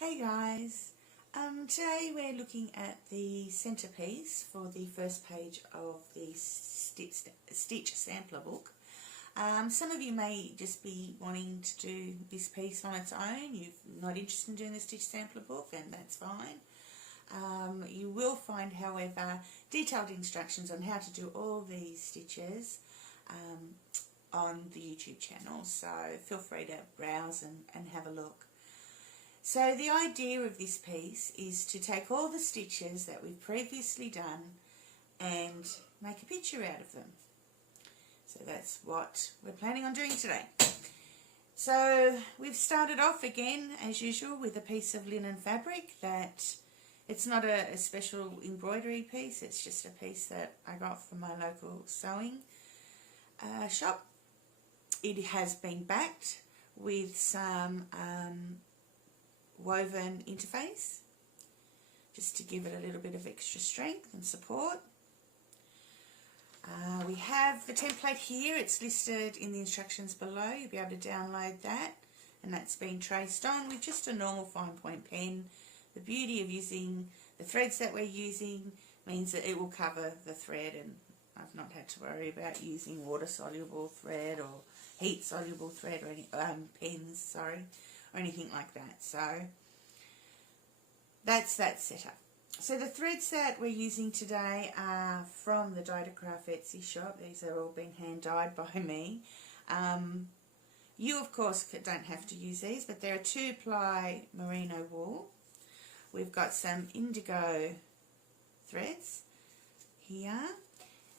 Hey guys, today we're looking at the centerpiece for the first page of the Stitch Sampler book. Some of you may just be wanting to do this piece on its own. You're not interested in doing the Stitch Sampler book, and that's fine. You will find, however, detailed instructions on how to do all these stitches on the YouTube channel, so feel free to browse and have a look. So the idea of this piece is to take all the stitches that we've previously done and make a picture out of them. So that's what we're planning on doing today. So we've started off again, as usual, with a piece of linen fabric that it's not a special embroidery piece, it's just a piece that I got from my local sewing shop. It has been backed with some woven interface just to give it a little bit of extra strength and support. We have the template here. It's listed in the instructions below. You'll be able to download that, and that's been traced on with just a normal fine point pen. The beauty of using the threads that we're using means that it will cover the thread, and I've not had to worry about using water soluble thread or heat soluble thread or any pens, or anything like that. So that's that setup. So the threads that we're using today are from the Dyed Craft Etsy shop. These are all being hand dyed by me. You of course don't have to use these, but they're a 2-ply merino wool. We've got some indigo threads here.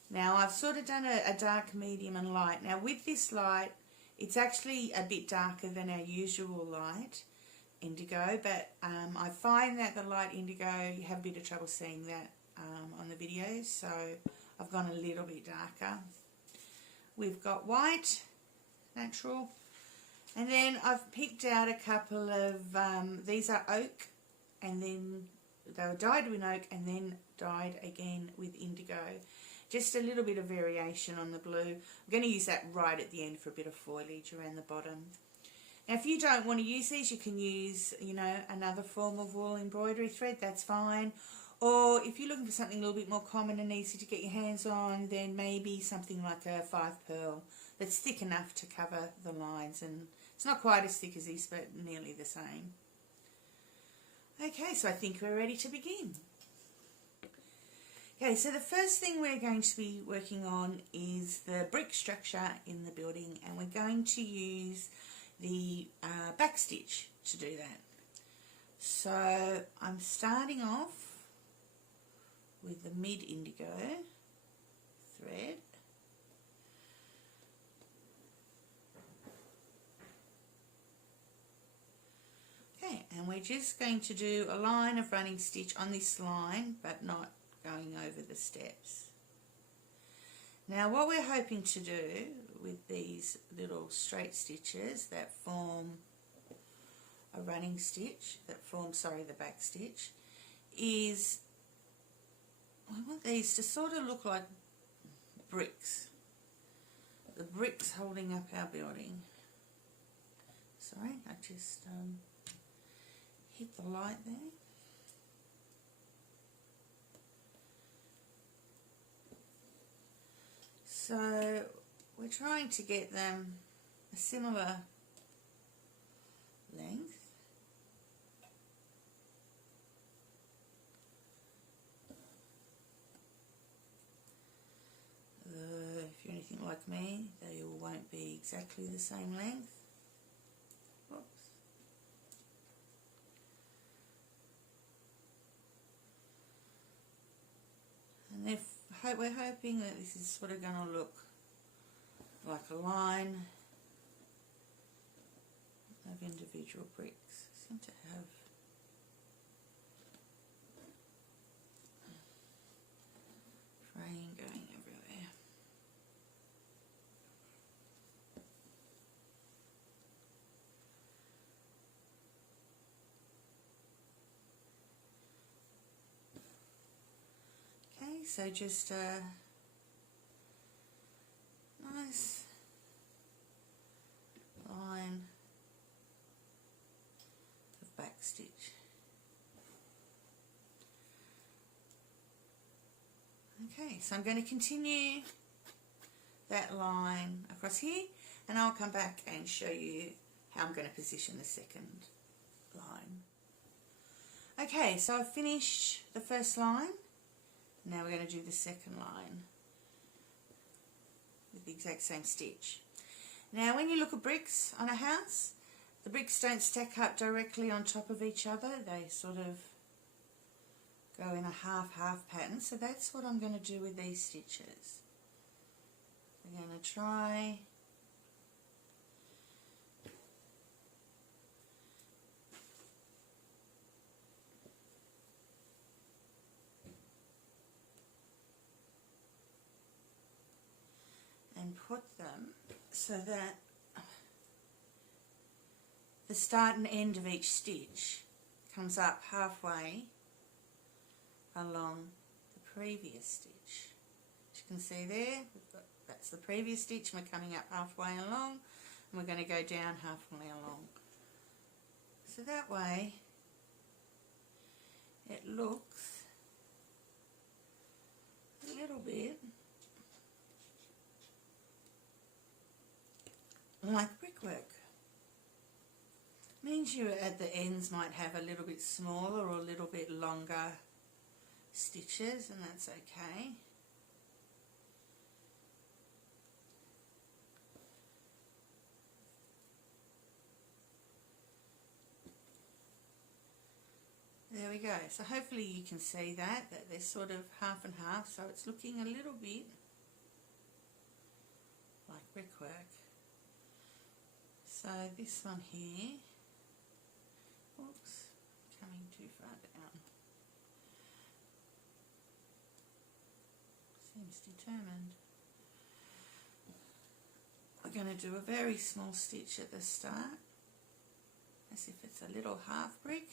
Now I've sort of done a dark, medium and light. Now with this light, it's actually a bit darker than our usual light indigo, but I find that the light indigo, you have a bit of trouble seeing that on the videos, so I've gone a little bit darker. We've got white, natural, and then I've picked out a couple of, these are oak, and then they were dyed with oak and then dyed again with indigo. Just a little bit of variation on the blue. I'm going to use that right at the end for a bit of foliage around the bottom. Now if you don't want to use these, you can use, another form of wool embroidery thread, that's fine. Or if you're looking for something a little bit more common and easy to get your hands on, then maybe something like a 5-pearl that's thick enough to cover the lines. And it's not quite as thick as this, but nearly the same. Okay, so I think we're ready to begin. Okay, so the first thing we're going to be working on is the brick structure in the building, and we're going to use the back stitch to do that. So I'm starting off with the mid indigo thread. Okay, and we're just going to do a line of running stitch on this line, but not going over the steps. Now what we're hoping to do with these little straight stitches that form a running stitch, the back stitch, is we want these to sort of look like bricks. The bricks holding up our building. Sorry, I just hit the light there. So we're trying to get them a similar length. If you're anything like me, they all won't be exactly the same length. Oops. And we're hoping that this is sort of going to look like a line of individual bricks. Seem to have fraying going everywhere. Okay, so just a nice line of back stitch. Okay, so I'm going to continue that line across here, and I'll come back and show you how I'm going to position the second line. Okay, so I've finished the first line. Now we're going to do the second line with the exact same stitch. Now when you look at bricks on a house, the bricks don't stack up directly on top of each other. They sort of go in a half-half pattern. So that's what I'm going to do with these stitches. We're going to try and put them so that the start and end of each stitch comes up halfway along the previous stitch. As you can see there, that's the previous stitch, and we're coming up halfway along, and we're going to go down halfway along. So that way it looks a little bit like brickwork. Means you at the ends might have a little bit smaller or a little bit longer stitches, and that's okay. There we go. So hopefully you can see that they're sort of half and half, so it's looking a little bit like brickwork. So this one here, oops, coming too far down, seems determined. We're going to do a very small stitch at the start, as if it's a little half brick,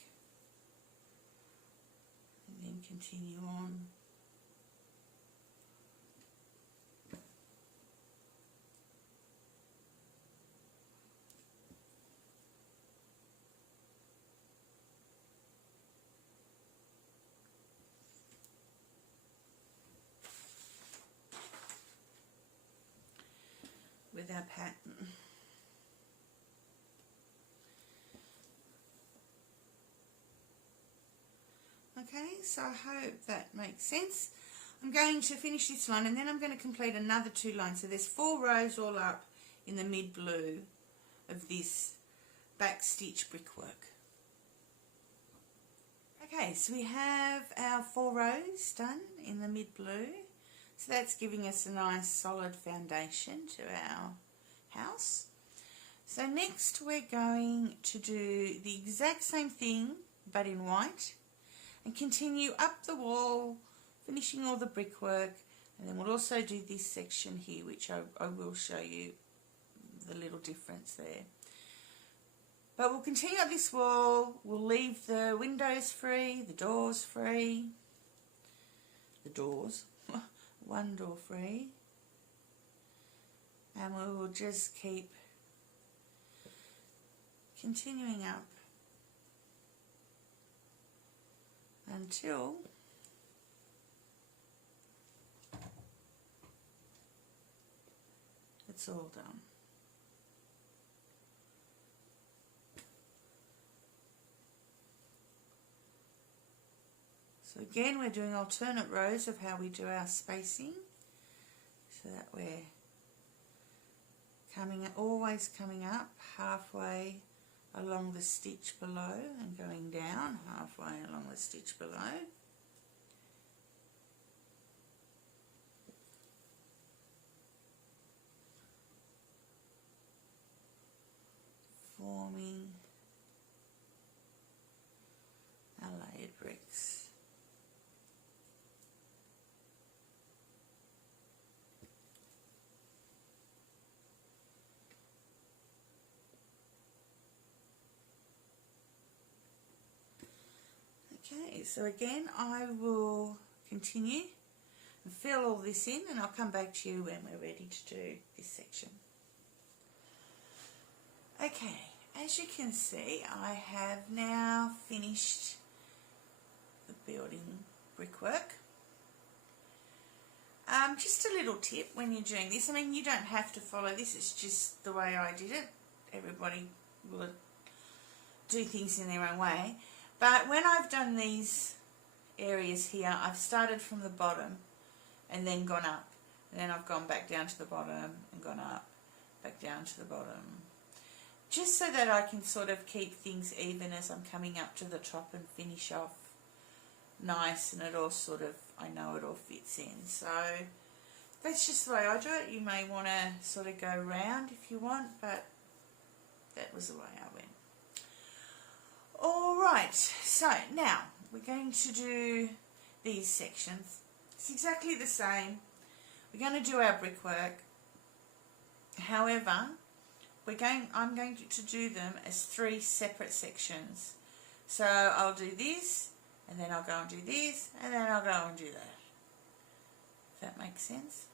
and then continue on. With our pattern. Okay, so I hope that makes sense. I'm going to finish this line, and then I'm going to complete another 2 lines. So there's 4 rows all up in the mid blue of this back stitch brickwork. Okay, so we have our 4 rows done in the mid blue. So that's giving us a nice solid foundation to our house. So next we're going to do the exact same thing but in white, and continue up the wall, finishing all the brickwork, and then we'll also do this section here, which I will show you the little difference there. But we'll continue up this wall, we'll leave the windows free, the doors free, one door free, and we will just keep continuing up until it's all done. So again, we're doing alternate rows of how we do our spacing, so that we're always coming up halfway along the stitch below and going down halfway along the stitch below. Forming our layered bricks. Okay, so again I will continue and fill all this in, and I'll come back to you when we're ready to do this section. Okay, as you can see, I have now finished the building brickwork. Just a little tip when you're doing this, I mean, you don't have to follow this, it's just the way I did it. Everybody will do things in their own way. But when I've done these areas here, I've started from the bottom and then gone up. And then I've gone back down to the bottom and gone up, back down to the bottom. Just so that I can sort of keep things even as I'm coming up to the top and finish off nice, and it all sort of, I know it all fits in. So that's just the way I do it. You may want to sort of go round if you want, but that was the way I went. Alright, so now we're going to do these sections. It's exactly the same. We're going to do our brickwork. However, I'm going to do them as 3 separate sections. So I'll do this, and then I'll go and do this, and then I'll go and do that. If that makes sense.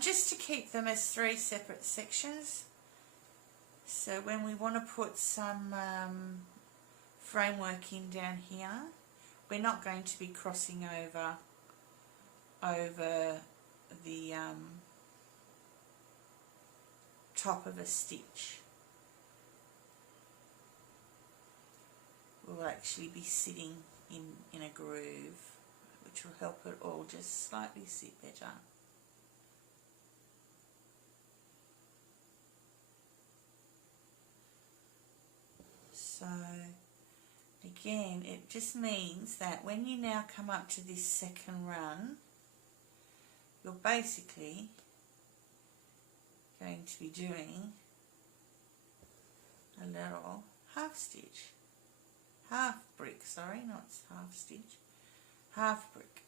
Just to keep them as 3 separate sections. So when we want to put some framework in down here, we're not going to be crossing over the top of a stitch. We'll actually be sitting in a groove, which will help it all just slightly sit better. So again, it just means that when you now come up to this second run, you're basically going to be doing a little half stitch, half brick, sorry, not half stitch, half brick.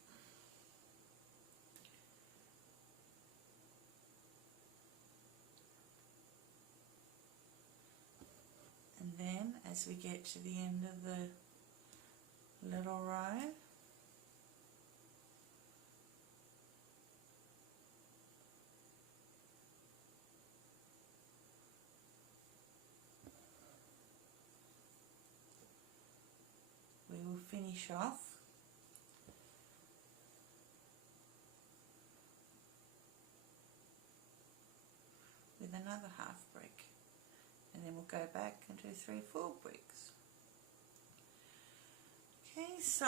And then as we get to the end of the little row, we will finish off with another half brick. And then we'll go back and do 3 full bricks. Okay, so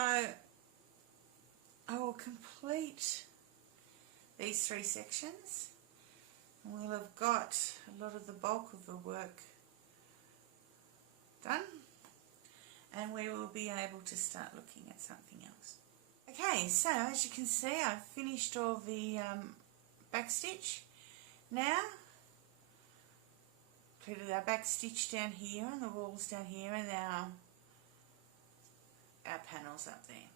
I will complete these 3 sections, and we'll have got a lot of the bulk of the work done, and we will be able to start looking at something else. Okay, so as you can see, I've finished all the back stitch. Now completed our back stitch down here and the walls down here, and our panels up there.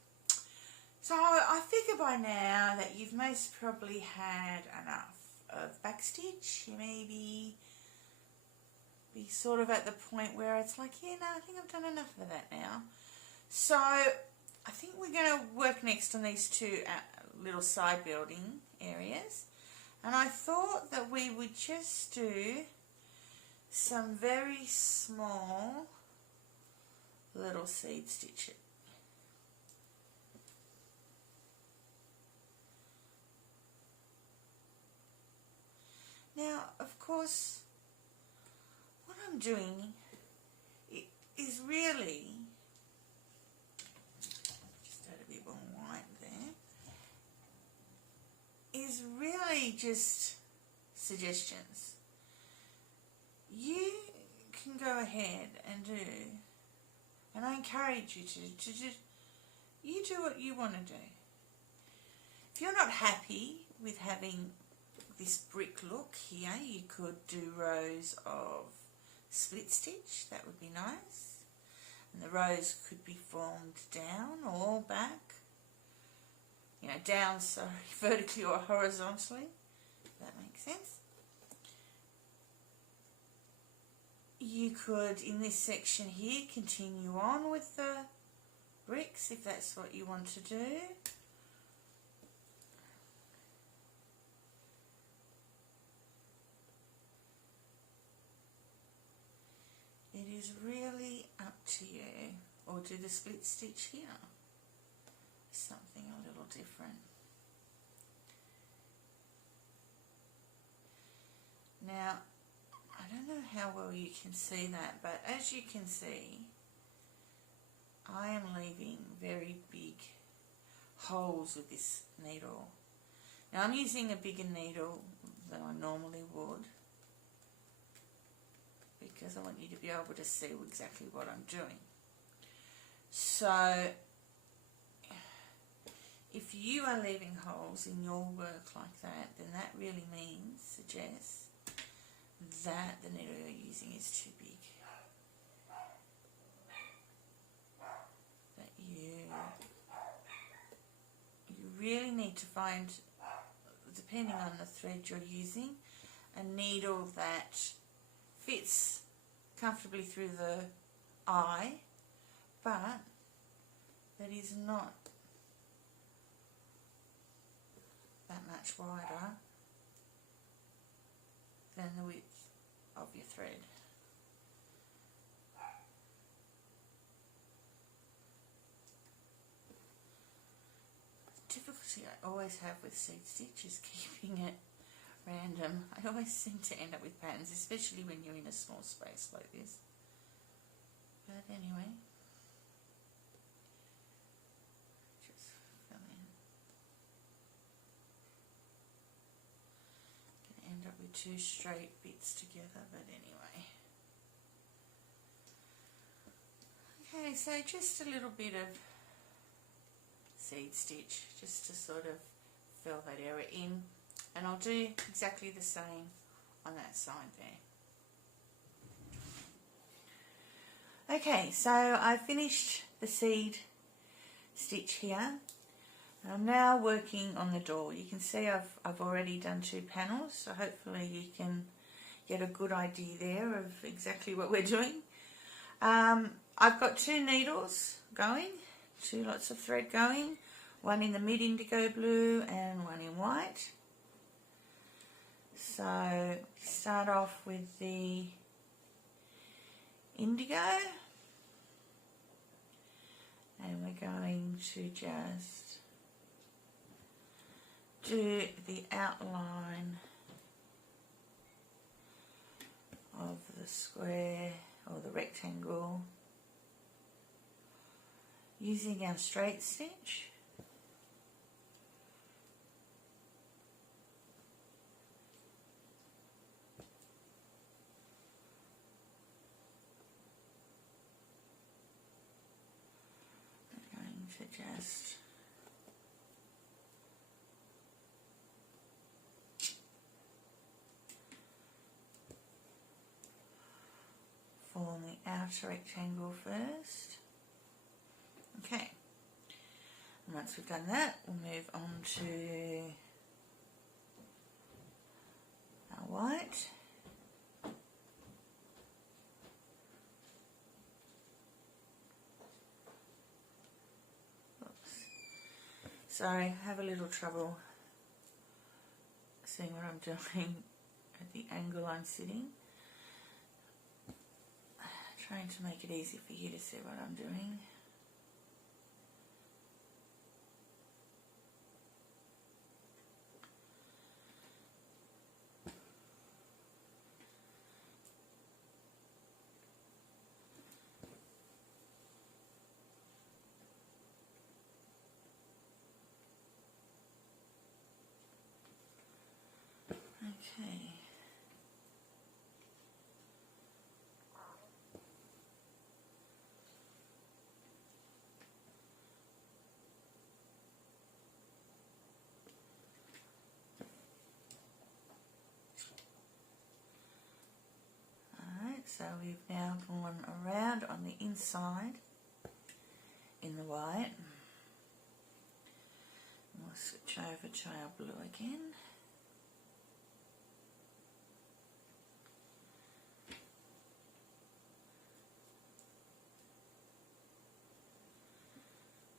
So I figure by now that you've most probably had enough of back stitch. You may be sort of at the point where it's like, yeah, no, I think I've done enough of that now. So I think we're going to work next on these 2 little side building areas, and I thought that we would just do some very small little seed stitches. Now, of course, what I'm doing is really, just add a bit more white there, is really just suggestions. You can go ahead and do, and I encourage you to just, you do what you want to do. If you're not happy with having this brick look here, you could do rows of split stitch, that would be nice. And the rows could be formed down or back. You know, down, sorry, vertically or horizontally, if that makes sense. You could, in this section here, continue on with the bricks if that's what you want to do. is really up to you. Or do the split stitch here. Something a little different. Now, I don't know how well you can see that, but as you can see, I am leaving very big holes with this needle. Now I'm using a bigger needle than I normally would because I want you to be able to see exactly what I'm doing. So if you are leaving holes in your work like that, then that really suggests that the needle you're using is too big. That you really need to find, depending on the thread you're using, a needle that fits comfortably through the eye, but that is not that much wider than the width of your thread. The difficulty I always have with seed stitch is keeping it random. I always seem to end up with patterns, especially when you're in a small space like this. But anyway, just fill in. Gonna end up with two straight bits together, but anyway. Okay, so just a little bit of seed stitch just to sort of fill that area in, and I'll do exactly the same on that side there. Okay, so I finished the seed stitch here. I'm now working on the door. You can see I've already done 2 panels, so hopefully you can get a good idea there of exactly what we're doing. I've got 2 needles going, 2 lots of thread going, one in the mid indigo blue and one in white. So start off with the indigo, and we're going to just do the outline of the square or the rectangle using our straight stitch. I'm going to just form the outer rectangle first. Okay, and once we've done that, we'll move on to our white. Oops. Sorry, I have a little trouble seeing what I'm doing at the angle I'm sitting. Trying to make it easy for you to see what I'm doing. Okay. So we've now gone around on the inside in the white. We'll switch over to our blue again.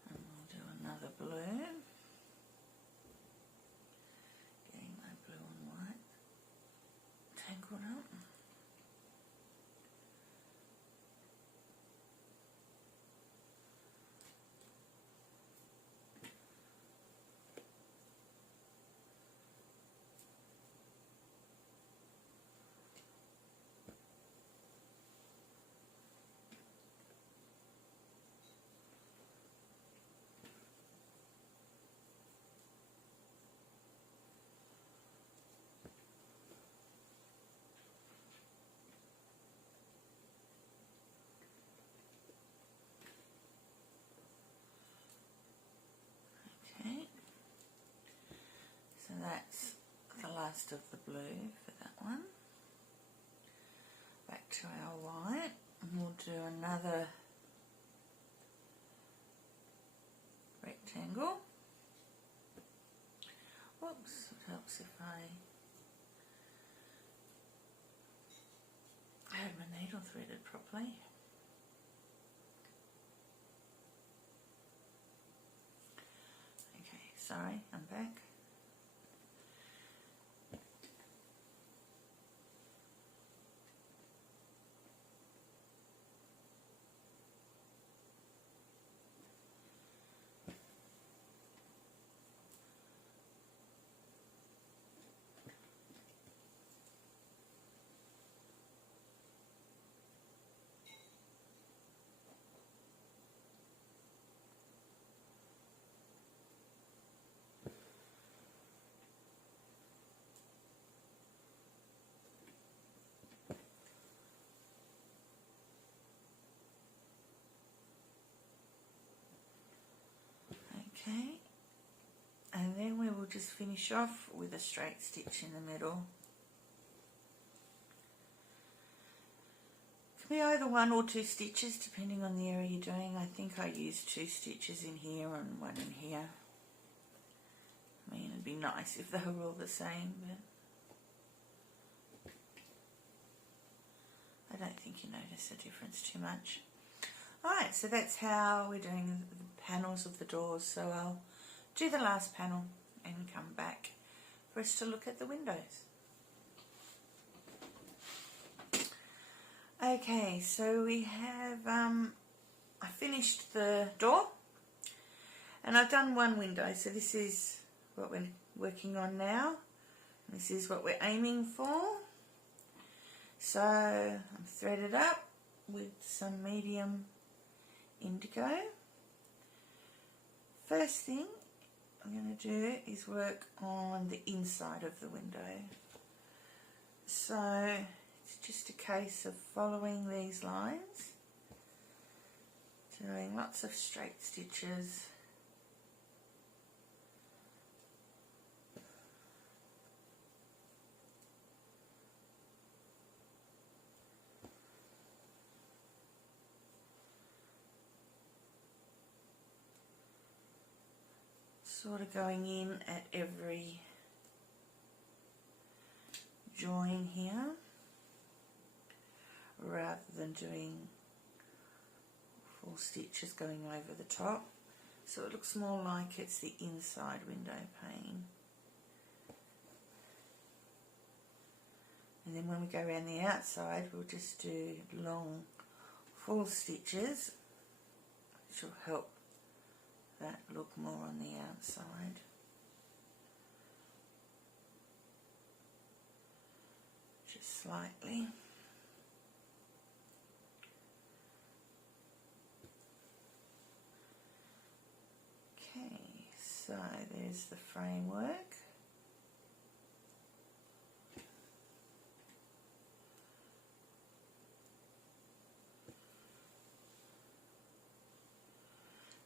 And we'll do another blue. Getting my blue and white tangled up. last of the blue for that one. Back to our white, and we'll do another rectangle. Whoops, it helps if I had my needle threaded properly. Okay, sorry, I'm back. Okay, and then we will just finish off with a straight stitch in the middle. Can be either 1 or 2 stitches depending on the area you're doing. I think I used 2 stitches in here and 1 in here. I mean, it'd be nice if they were all the same, but I don't think you notice the difference too much. Alright, so that's how we're doing the panels of the doors. So I'll do the last panel and come back for us to look at the windows. Okay, so we have, I finished the door and I've done 1 window. So this is what we're working on now. This is what we're aiming for. So I'm threaded up with some medium indigo. First thing I'm going to do is work on the inside of the window. So it's just a case of following these lines, doing lots of straight stitches. Sort of going in at every join here rather than doing full stitches going over the top, so it looks more like it's the inside window pane. And then when we go around the outside, we'll just do long full stitches, which will help that look more on the outside. Just slightly. Okay, so there's the framework.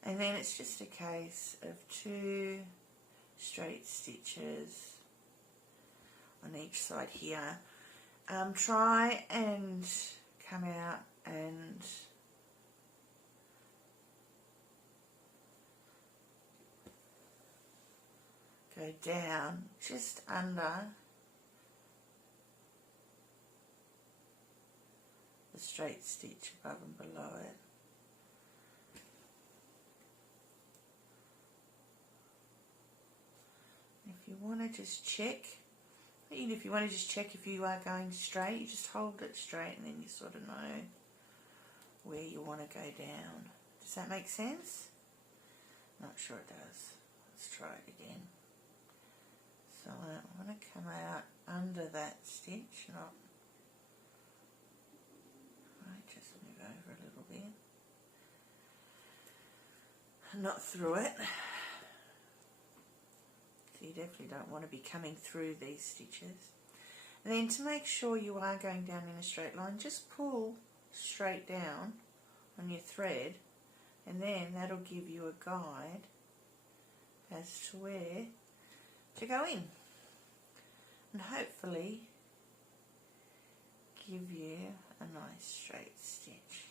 And then it's just a case of 2 straight stitches on each side here. Try and come out and go down just under the straight stitch above and below it. If you want to just check, even if you want to just check if you are going straight, you just hold it straight and then you sort of know where you want to go down. Does that make sense? Not sure it does. Let's try it again. So I want to come out under that stitch, just move over a little bit, not through it. So you definitely don't want to be coming through these stitches. And then to make sure you are going down in a straight line, just pull straight down on your thread, and then that'll give you a guide as to where to go in. and hopefully give you a nice straight stitch.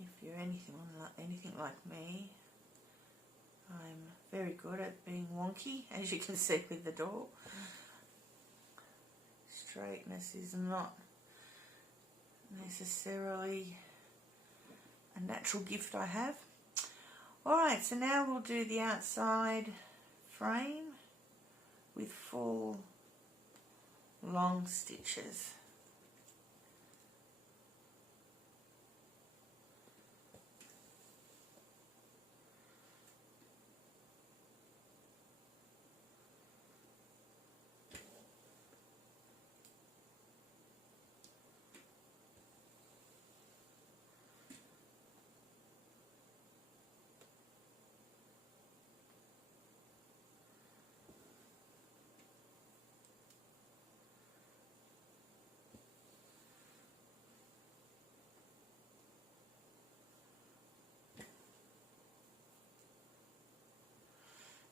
If you're anything like me, I'm very good at being wonky, as you can see with the doll. Straightness is not necessarily a natural gift I have. Alright, so now we'll do the outside frame with full long stitches.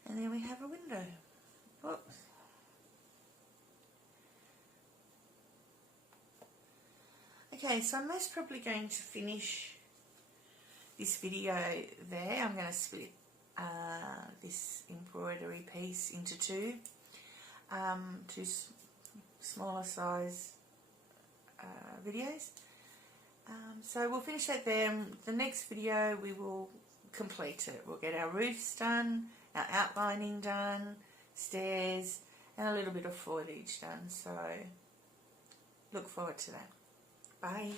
And then we have a window. Whoops. Okay, so I'm most probably going to finish this video there. I'm going to split this embroidery piece into two smaller size videos. So we'll finish that there. The next video we will complete it. We'll get our roofs done, our outlining done, stairs, and a little bit of foliage done. So look forward to that. Bye.